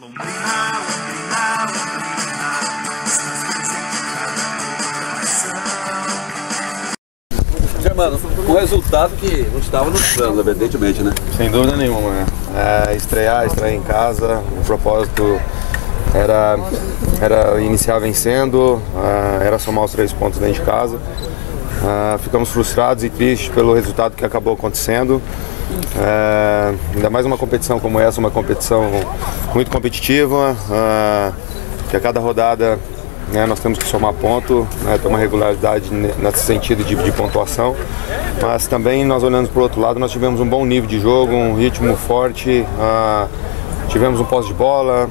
Londrina, Londrina, Londrina, estás presente em cada coração. Germano, um resultado que não estava nos planos, evidentemente, né? Sem dúvida nenhuma, né? Estrear em casa, o propósito era iniciar vencendo, era somar os 3 pontos dentro de casa. Ficamos frustrados e tristes pelo resultado que acabou acontecendo. Ainda mais uma competição como essa, uma competição muito competitiva, que a cada rodada, né, nós temos que somar ponto, né, ter uma regularidade nesse sentido de pontuação, mas também nós olhando para o outro lado, nós tivemos um bom nível de jogo, um ritmo forte, tivemos um posse de bola,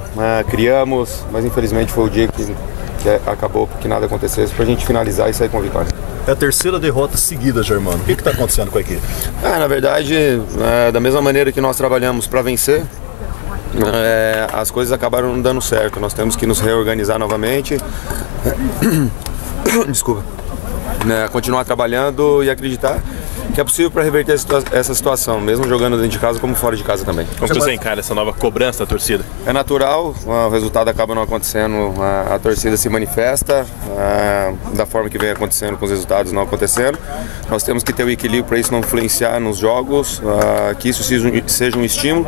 criamos, mas infelizmente foi o dia que acabou que nada acontecesse para a gente finalizar e sair com a vitória. É a terceira derrota seguida, Germano. O que está acontecendo com a equipe? Na verdade, da mesma maneira que nós trabalhamos para vencer, as coisas acabaram não dando certo. Nós temos que nos reorganizar novamente. Desculpa. Continuar trabalhando e acreditar que é possível para reverter essa situação, mesmo jogando dentro de casa como fora de casa também. Como você encara essa nova cobrança da torcida? É natural, o resultado acaba não acontecendo, a torcida se manifesta da forma que vem acontecendo, com os resultados não acontecendo. Nós temos que ter o equilíbrio para isso não influenciar nos jogos, que isso seja um estímulo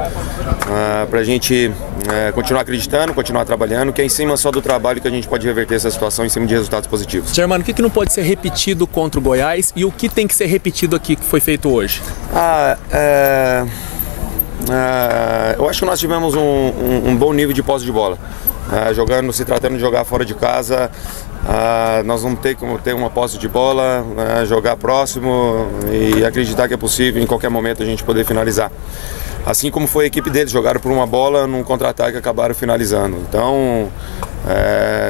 para a gente continuar acreditando, continuar trabalhando, que é em cima só do trabalho que a gente pode reverter essa situação em cima de resultados positivos. Germano, o que não pode ser repetido contra o Goiás e o que tem que ser repetido aqui que foi feito hoje? Eu acho que nós tivemos um bom nível de posse de bola. Se tratando de jogar fora de casa, nós vamos ter que ter uma posse de bola, jogar próximo e acreditar que é possível em qualquer momento a gente poder finalizar. Assim como foi a equipe deles, jogaram por uma bola num contra-ataque e acabaram finalizando. Então,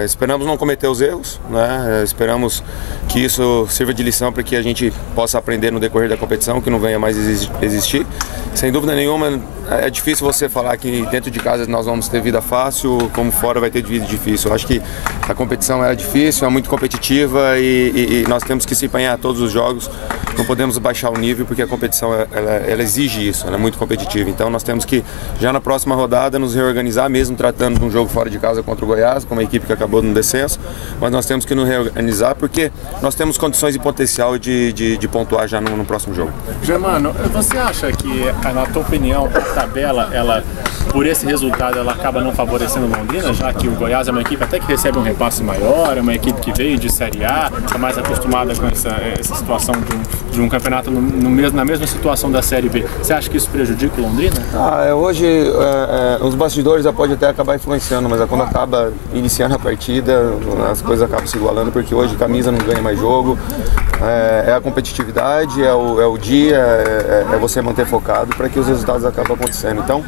esperamos não cometer os erros, né? Esperamos que isso sirva de lição para que a gente possa aprender no decorrer da competição, que não venha mais existir. Sem dúvida nenhuma, é difícil você falar que dentro de casa nós vamos ter vida fácil, como fora vai ter vida difícil. Eu acho que a competição é difícil, é muito competitiva e nós temos que se empenhar todos os jogos. Não podemos baixar o nível porque a competição ela exige isso, ela é muito competitiva. Então nós temos que, já na próxima rodada, nos reorganizar, mesmo tratando de um jogo fora de casa contra o Goiás, com uma equipe que acabou no descenso, mas nós temos que nos reorganizar porque nós temos condições e potencial de pontuar já no próximo jogo. Germano, você acha que, na tua opinião, a tabela, ela, por esse resultado, ela acaba não favorecendo Londrina, já que o Goiás é uma equipe até que recebe um repasse maior, é uma equipe que veio de Série A, está mais acostumada com essa situação de um campeonato na mesma situação da Série B. Você acha que isso prejudica o Londrina? Hoje, os bastidores pode até acabar influenciando, mas quando acaba iniciando a partida, as coisas acabam se igualando, porque hoje camisa não ganha mais jogo, é a competitividade, é o dia, é você manter focado para que os resultados acabem acontecendo. Então,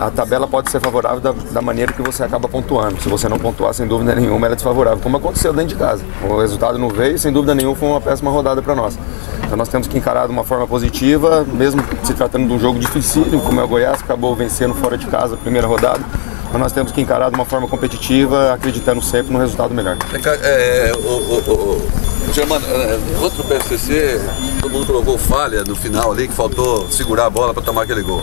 a tabela pode ser favorável da maneira que você acaba pontuando. Se você não pontuar, sem dúvida nenhuma, ela é desfavorável, como aconteceu dentro de casa. O resultado não veio, sem dúvida nenhuma, foi uma péssima rodada para nós. Então nós temos que encarar de uma forma positiva, mesmo se tratando de um jogo dificílimo, como é o Goiás, que acabou vencendo fora de casa a primeira rodada. Mas nós temos que encarar de uma forma competitiva, acreditando sempre no resultado melhor. Germano, contra o PSC, todo mundo colocou falha no final ali, que faltou segurar a bola para tomar aquele gol.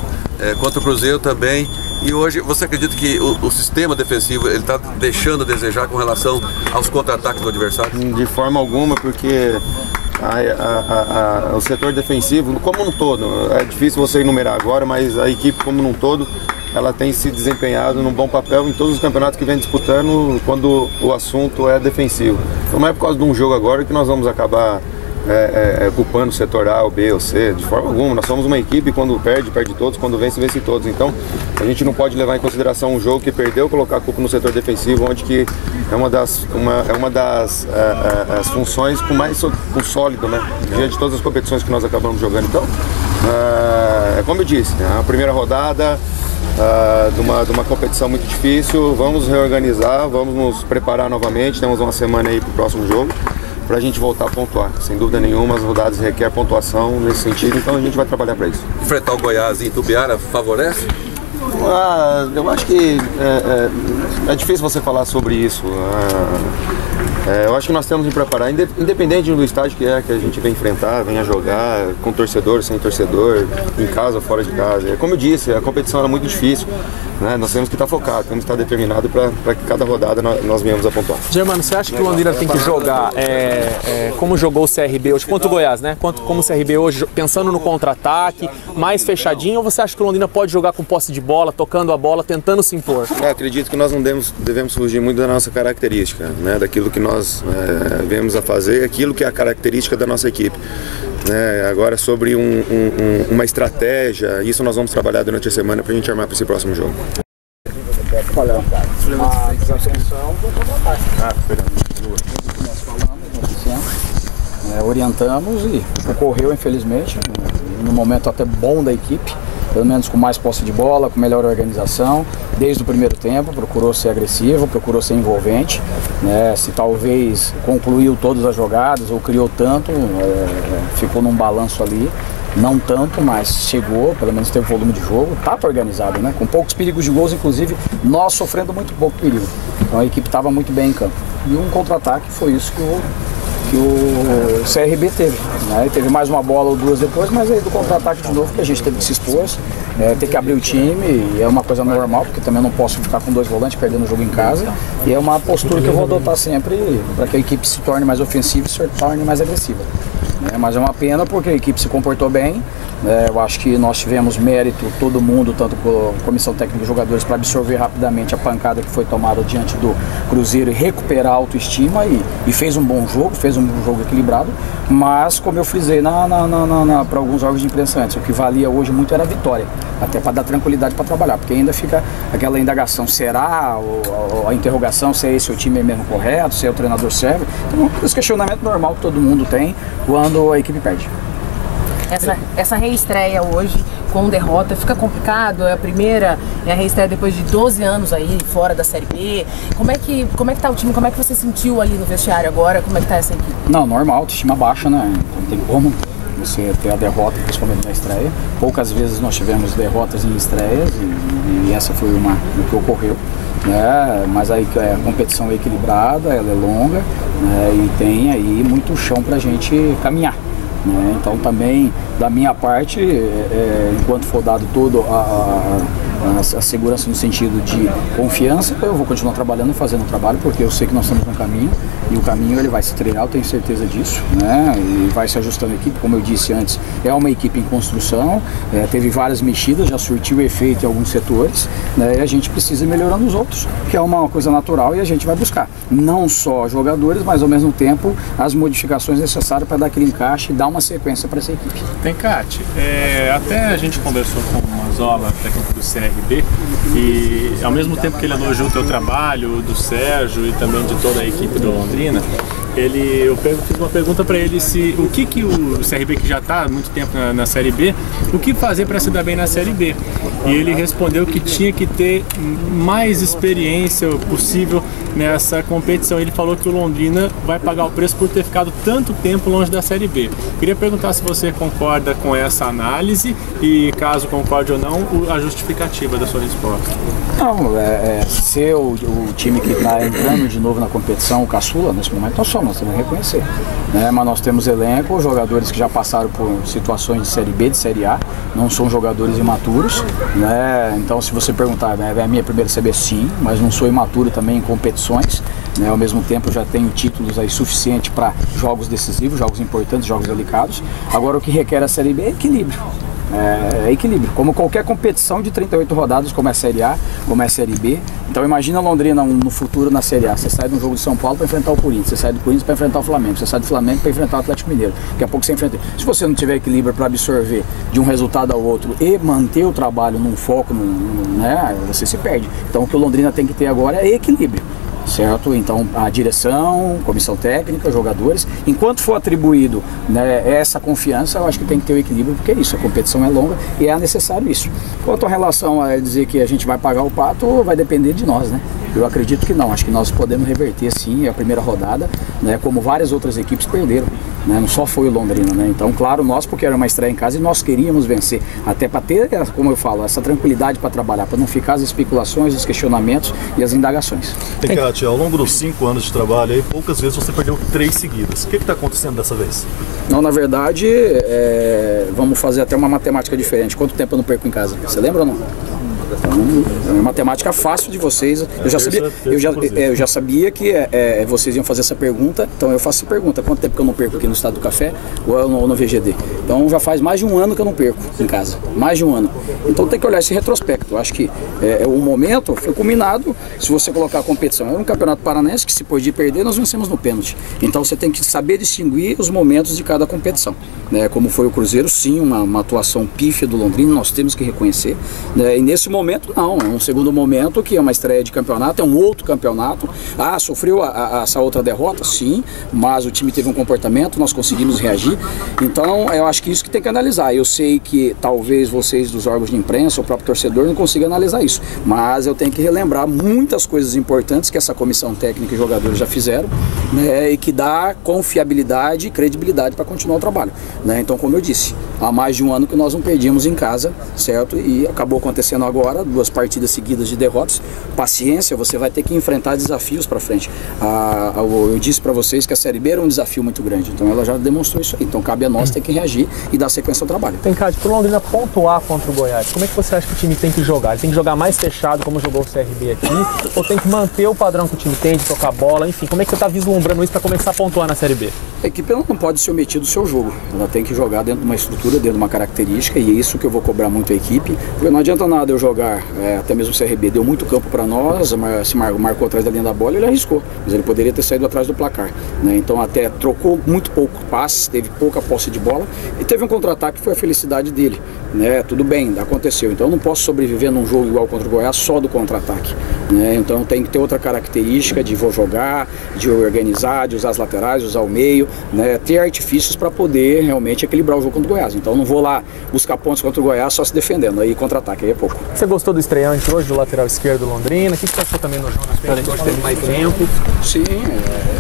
Contra o Cruzeiro também. E hoje, você acredita que o sistema defensivo está deixando a desejar com relação aos contra-ataques do adversário? De forma alguma, porque o setor defensivo, como um todo, é difícil você enumerar agora, mas a equipe como um todo, ela tem se desempenhado num bom papel em todos os campeonatos que vem disputando quando o assunto é defensivo. Então não é por causa de um jogo agora que nós vamos acabar culpando o setor A, ou B ou C, de forma alguma. Nós somos uma equipe, quando perde todos, quando vence todos. Então a gente não pode levar em consideração um jogo que perdeu, colocar a culpa no setor defensivo, onde que é uma das as funções com mais sólido, né, diante de todas as competições que nós acabamos jogando. Então, como eu disse, a primeira rodada de uma competição muito difícil, vamos nos reorganizar, vamos nos preparar novamente, temos uma semana aí para o próximo jogo, para a gente voltar a pontuar. Sem dúvida nenhuma, as rodadas requerem pontuação nesse sentido, então a gente vai trabalhar para isso. Enfrentar o Goiás em Itumbiara favorece? Eu acho que é difícil você falar sobre isso. Eu acho que nós temos que preparar, independente do estádio que a gente vem enfrentar, venha jogar, com torcedor, sem torcedor, em casa ou fora de casa. Como eu disse, a competição é muito difícil, né? Nós temos que estar focados, temos que estar determinados para que cada rodada nós venhamos a pontuar. Germano, você acha que o Londrina tem que jogar como jogou o CRB hoje, contra o Goiás, né? Como o CRB hoje, pensando no contra-ataque, mais fechadinho, ou você acha que o Londrina pode jogar com posse de bola, tocando a bola, tentando se impor? Eu acredito que nós não devemos fugir muito da nossa característica, né? Daquilo que nós viemos a fazer, aquilo que é a característica da nossa equipe. Agora sobre uma estratégia, isso nós vamos trabalhar durante a semana para a gente armar para esse próximo jogo. Olha, a desatenção do contra-ataque. Orientamos e ocorreu, infelizmente, num momento até bom da equipe, pelo menos com mais posse de bola, com melhor organização, desde o primeiro tempo, procurou ser agressivo, procurou ser envolvente, né? Se talvez concluiu todas as jogadas ou criou tanto, ficou num balanço ali, não tanto, mas chegou, pelo menos teve volume de jogo, estava organizado, né? Com poucos perigos de gols, inclusive nós sofrendo muito pouco perigo, então a equipe estava muito bem em campo. E um contra-ataque foi isso que o CRB teve, né? Teve mais uma bola ou duas depois, mas aí do contra-ataque de novo que a gente teve que se expor, ter que abrir o time, e é uma coisa normal, porque também eu não posso ficar com dois volantes perdendo o jogo em casa, e é uma postura que eu vou adotar sempre para que a equipe se torne mais ofensiva e se torne mais agressiva. Mas é uma pena porque a equipe se comportou bem. Eu acho que nós tivemos mérito, todo mundo, tanto a comissão técnica e jogadores, para absorver rapidamente a pancada que foi tomada diante do Cruzeiro e recuperar a autoestima e fez um bom jogo, fez um jogo equilibrado, mas como eu frisei para alguns jogos de imprensa antes, o que valia hoje muito era a vitória, até para dar tranquilidade para trabalhar, porque ainda fica aquela indagação, será, ou a interrogação se é esse o time mesmo correto, se é o treinador serve, então esse questionamento normal que todo mundo tem quando a equipe perde. Essa reestreia hoje com derrota fica complicado, é a primeira, é a reestreia depois de 12 anos aí fora da Série B. Como é que tá o time, como é que você sentiu ali no vestiário agora, como é que tá essa equipe? Não, normal, autoestima baixa, né? Não tem como você ter a derrota, principalmente na estreia. Poucas vezes nós tivemos derrotas em estreias e essa foi uma que ocorreu. Mas aí a competição é equilibrada, ela é longa, e tem aí muito chão pra gente caminhar. Então também da minha parte, enquanto for dado todo a segurança no sentido de confiança, eu vou continuar trabalhando e fazendo o trabalho, porque eu sei que nós estamos no caminho e o caminho ele vai se trilhar, eu tenho certeza disso, e vai se ajustando a equipe, como eu disse antes, é uma equipe em construção, teve várias mexidas, já surtiu efeito em alguns setores, e a gente precisa ir melhorando os outros, que é uma coisa natural e a gente vai buscar, não só jogadores, mas ao mesmo tempo as modificações necessárias para dar aquele encaixe e dar uma sequência para essa equipe. Tem, Cate, até a gente conversou com o Mazola, técnico do CRB, e ao mesmo tempo que ele elogiou o teu trabalho, do Sérgio e também de toda a equipe do Londrina, eu fiz uma pergunta para ele se o que o CRB, que já está há muito tempo na Série B, o que fazer para se dar bem na Série B. E ele respondeu que tinha que ter mais experiência possível nessa competição. Ele falou que o Londrina vai pagar o preço por ter ficado tanto tempo longe da Série B. Queria perguntar se você concorda com essa análise e, caso concorde ou não, a justificativa da sua resposta. Não, ser o time que está entrando de novo na competição, o caçula, nesse momento nós temos que reconhecer. Mas nós temos elenco, jogadores que já passaram por situações de Série B, de Série A, não são jogadores imaturos. Então, se você perguntar, é a minha primeira CB, sim, mas não sou imaturo também em competições. Ao mesmo tempo, já tenho títulos aí suficiente para jogos decisivos, jogos importantes, jogos delicados. Agora, o que requer a Série B é equilíbrio. Equilíbrio, como qualquer competição de 38 rodadas, como é a Série A, como é a Série B. Então imagina Londrina no futuro na Série A, você sai de um jogo de São Paulo para enfrentar o Corinthians, você sai do Corinthians para enfrentar o Flamengo, você sai do Flamengo para enfrentar o Atlético Mineiro, daqui a pouco você enfrenta. Se você não tiver equilíbrio para absorver de um resultado ao outro e manter o trabalho num foco, você se perde. Então o que o Londrina tem que ter agora é equilíbrio. Certo? Então a direção, comissão técnica, jogadores, enquanto for atribuído essa confiança, eu acho que tem que ter o equilíbrio, porque é isso, a competição é longa e é necessário isso. Quanto à relação a dizer que a gente vai pagar o pato, vai depender de nós, Eu acredito que não, acho que nós podemos reverter sim a primeira rodada, né, como várias outras equipes perderam, né, não só foi o Londrina, né, então claro, nós porque era uma estreia em casa e nós queríamos vencer, até para ter, como eu falo, essa tranquilidade para trabalhar, para não ficar as especulações, os questionamentos e as indagações. Tecate, ao longo dos 5 anos de trabalho, aí, poucas vezes você perdeu 3 seguidas. O que está acontecendo dessa vez? Não, na verdade, vamos fazer até uma matemática diferente. Quanto tempo eu não perco em casa? Você lembra ou não? Então, é uma matemática fácil de vocês. Eu já sabia que vocês iam fazer essa pergunta, então eu faço essa pergunta. Quanto tempo que eu não perco aqui no Estado do Café ou no VGD? Então já faz mais de um ano que eu não perco em casa. Mais de um ano. Então tem que olhar esse retrospecto. Eu acho que o momento foi culminado, se você colocar a competição. É um campeonato paranaense que se pode perder, nós vencemos no pênalti. Então você tem que saber distinguir os momentos de cada competição. Né? Como foi o Cruzeiro, sim, uma atuação pífia do Londrina, nós temos que reconhecer. Né? E nesse momento não, é um segundo momento que é uma estreia de campeonato, é um outro campeonato. Sofreu essa outra derrota, sim, mas o time teve um comportamento, nós conseguimos reagir. Então eu acho que isso que tem que analisar. Eu sei que talvez vocês dos órgãos de imprensa, o próprio torcedor não consiga analisar isso, mas eu tenho que relembrar muitas coisas importantes que essa comissão técnica e jogadores já fizeram, né, e que dá confiabilidade e credibilidade para continuar o trabalho, né? Então, como eu disse, há mais de um ano que nós não perdíamos em casa, certo? E acabou acontecendo agora, 2 partidas seguidas de derrotas. Paciência, você vai ter que enfrentar desafios para frente. Eu disse para vocês que a Série B era um desafio muito grande, então ela já demonstrou isso aí. Então cabe a nós ter que reagir e dar sequência ao trabalho. Tecate, para o Londrina pontuar contra o Goiás, como é que você acha que o time tem que jogar? Ele tem que jogar mais fechado, como jogou o CRB aqui, ou tem que manter o padrão que o time tem de tocar bola? Enfim, como é que você está vislumbrando isso para começar a pontuar na Série B? A equipe não pode se omitir do seu jogo. Ela tem que jogar dentro de uma estrutura, dentro de uma característica, e é isso que eu vou cobrar muito a equipe. Porque não adianta nada eu jogar, até mesmo o CRB deu muito campo para nós, se marcou atrás da linha da bola, ele arriscou, mas ele poderia ter saído atrás do placar, né? Então até trocou muito pouco passes, teve pouca posse de bola e teve um contra-ataque que foi a felicidade dele, né? Tudo bem, aconteceu. Então eu não posso sobreviver num jogo igual contra o Goiás só do contra-ataque, né? Então tem que ter outra característica de vou jogar, de organizar, de usar as laterais, usar o meio, né? Ter artifícios para poder realmente equilibrar o jogo contra o Goiás. Então não vou lá buscar pontos contra o Goiás só se defendendo, aí contra-ataque, aí é pouco. Você gostou do estreante hoje, do lateral esquerdo do Londrina? O que você achou também no jogo? Hoje teve mais tempo. Sim,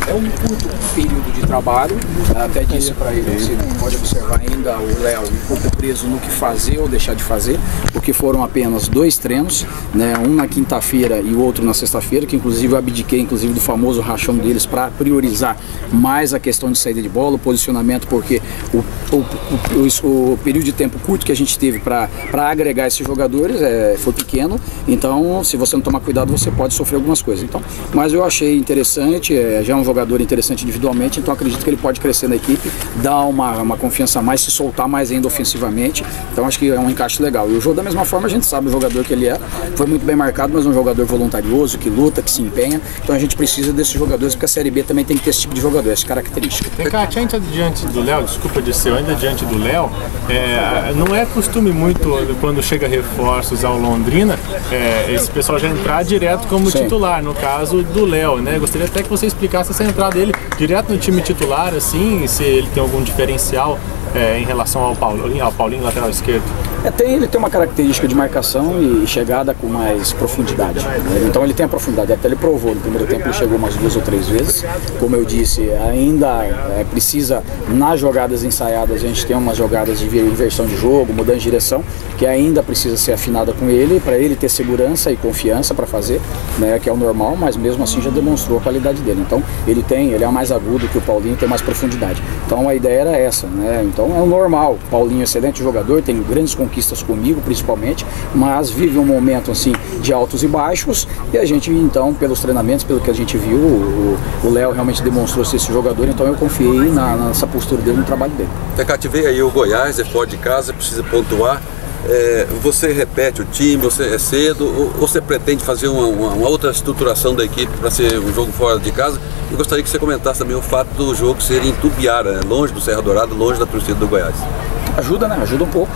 é um curto período de trabalho. Até disse para ele, você pode observar ainda o Léo um pouco preso no que fazer ou deixar de fazer, porque foram apenas 2 treinos, né? Um na quinta-feira e o outro na sexta-feira, que inclusive eu abdiquei do famoso rachão deles para priorizar mais a questão de saída de bola, o posicionamento, porque o período de tempo curto que a gente teve para agregar esses jogadores foi pequeno, então se você não tomar cuidado você pode sofrer algumas coisas. Então, mas eu achei interessante, já é um jogador interessante individualmente, então acredito que ele pode crescer na equipe, dar uma confiança a mais, se soltar mais ainda ofensivamente, então acho que é um encaixe legal. E o jogo da mesma forma, a gente sabe o jogador que ele foi muito bem marcado, mas um jogador voluntarioso, que luta, que se empenha, então a gente precisa desses jogadores, porque a Série B também tem que ter esse tipo de jogador, essa característica. Tecate, ainda diante do Léo, desculpa dizer, ainda diante do Léo, não é costume muito quando chega reforços ao Londrina, esse pessoal já entrar direto como titular, no caso do Léo, né? Gostaria até que você explicasse essa entrada dele direto no time titular, assim, se ele tem algum diferencial em relação ao Paulinho, lateral esquerdo. Ele tem uma característica de marcação e chegada com mais profundidade, né? Então ele tem a profundidade, até ele provou, no primeiro tempo ele chegou umas 2 ou 3 vezes, como eu disse, ainda precisa, nas jogadas ensaiadas, a gente tem umas jogadas de inversão de jogo, mudança de direção, que ainda precisa ser afinada com ele, para ele ter segurança e confiança para fazer, né, que é o normal, mas mesmo assim já demonstrou a qualidade dele. Então ele é mais agudo que o Paulinho, tem mais profundidade. Então a ideia era essa, né? Então é o normal, Paulinho é excelente jogador, tem grandes conquistas comigo principalmente, mas vive um momento assim de altos e baixos, e a gente então, pelos treinamentos, pelo que a gente viu, o Léo realmente demonstrou ser esse jogador, então eu confiei nessa postura dele, no trabalho dele. Tecate, veio aí o Goiás, é fora de casa, precisa pontuar. Você repete o time, você é cedo, ou você pretende fazer uma outra estruturação da equipe para ser um jogo fora de casa? Eu gostaria que você comentasse também o fato do jogo ser em Tubiara, longe do Serra Dourada, longe da torcida do Goiás. Ajuda, né? Ajuda um pouco,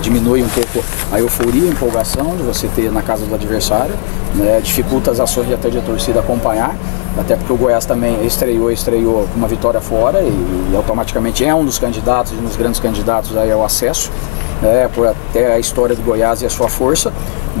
diminui um pouco a euforia, a empolgação de você ter na casa do adversário, né? Dificulta as ações até de a torcida acompanhar, até porque o Goiás também estreou com uma vitória fora e automaticamente é um dos candidatos, um dos grandes candidatos aí ao acesso. Por até a história do Goiás e a sua força,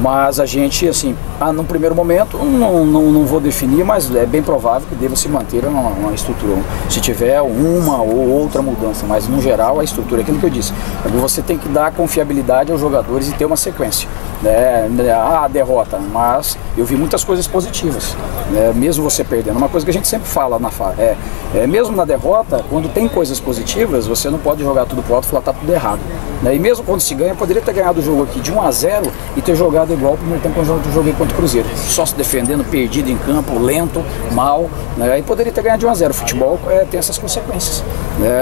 Mas a gente, assim, num primeiro momento, não vou definir, mas é bem provável que deva se manter uma estrutura. Se tiver uma ou outra mudança, mas no geral a estrutura, aquilo que eu disse, você tem que dar confiabilidade aos jogadores e ter uma sequência. A derrota, mas eu vi muitas coisas positivas, mesmo você perdendo. Uma coisa que a gente sempre fala mesmo na derrota, quando tem coisas positivas, você não pode jogar tudo pro alto e falar tá tudo errado. E mesmo quando se ganha, poderia ter ganhado o jogo aqui de 1-0 e ter jogado igual o primeiro tempo quando eu joguei contra o Cruzeiro. Só se defendendo, perdido em campo, lento, mal, e poderia ter ganhado de 1-0. O futebol tem essas consequências.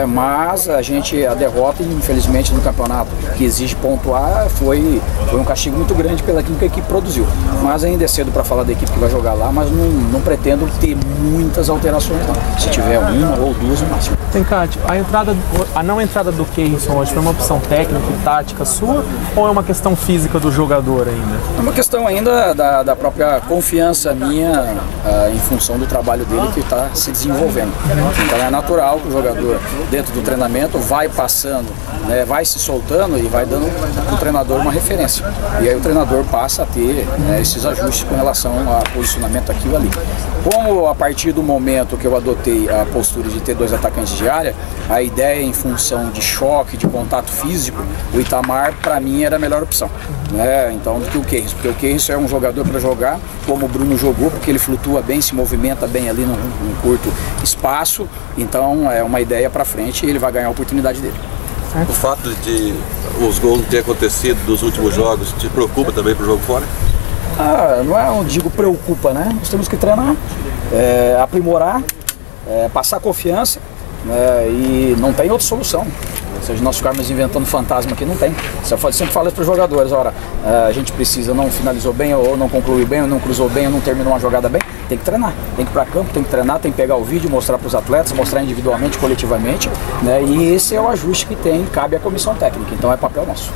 Mas a derrota, infelizmente, no campeonato que exige pontuar, foi um castigo muito grande pelo que a equipe produziu. Mas ainda é cedo para falar da equipe que vai jogar lá, mas não pretendo ter muitas alterações não. Se tiver uma ou duas no máximo. Tem, Cádio, a não entrada do Keirson hoje foi uma opção técnica e tática sua ou é uma questão física do jogador ainda? É uma questão ainda da própria confiança minha em função do trabalho dele que está se desenvolvendo. Então é natural que o jogador dentro do treinamento vai passando, vai se soltando e vai dando para o treinador uma referência. E aí o treinador passa a ter esses ajustes com relação ao posicionamento aqui e ali. Como a partir do momento que eu adotei a postura de ter 2 atacantes de área, a ideia em função de choque, de contato físico, o Itamar para mim era a melhor opção, então do que o Keirson, porque o Keirson é um jogador para jogar como o Bruno jogou, porque ele flutua bem, se movimenta bem ali num curto espaço, então é uma ideia para frente e ele vai ganhar a oportunidade dele. O fato de os gols não terem acontecido dos últimos jogos te preocupa também para o jogo fora? Não digo preocupa, Nós temos que treinar, aprimorar, passar confiança, e não tem outra solução. Se nós ficarmos inventando fantasma aqui, não tem. Eu sempre falo para os jogadores, a gente precisa, não finalizou bem, ou não concluiu bem, ou não cruzou bem, ou não terminou uma jogada bem, tem que treinar, tem que ir para campo, tem que treinar, tem que pegar o vídeo, mostrar para os atletas, mostrar individualmente, coletivamente, e esse é o ajuste que cabe à comissão técnica, então é papel nosso.